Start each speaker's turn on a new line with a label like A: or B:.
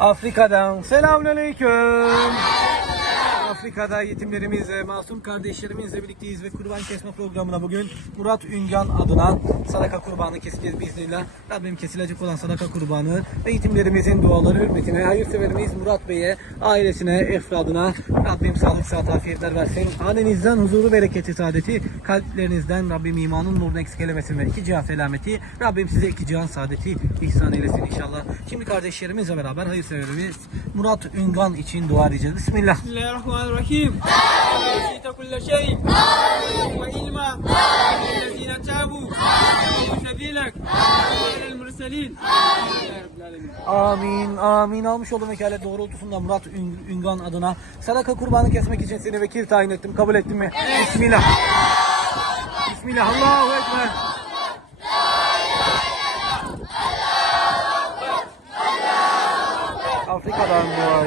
A: Afrika'dan selamünaleyküm. Afrika'da yetimlerimizle, masum kardeşlerimizle birlikteyiz ve kurban kesme programına bugün Murat Üngan adına sadaka kurbanı keseceğiz biiznillah. Rabbim kesilecek olan sadaka kurbanı ve yetimlerimizin duaları hürmetine, hayırseverimiz Murat Bey'e, ailesine, efradına Rabbim sağlık, sıhhat, afiyetler versin. Hanenizden huzuru, bereketi, saadeti, kalplerinizden Rabbim imanın nurunu eksik elemesin ve iki cihan selameti, Rabbim size iki cihan saadeti ihsan eylesin inşallah. Şimdi kardeşlerimizle beraber hayırseverimiz Murat Üngan için dua edeceğiz. Bismillah.
B: Bismillahirrahmanirrahim. الرحيم وشئت كل شيء وعلما الذين تابوا واتبعوا سبيلك وعلى المرسلين يا رب العالمين
A: Amin, amin. Almış olduğum vekalet doğrultusunda Murat Ün- Üngan adına sadaka kurbanı kesmek için seni vekil tayin ettim. Kabul ettin mi? Bismillah. Bismillah. Allahu Ekber. Afrika'dan dua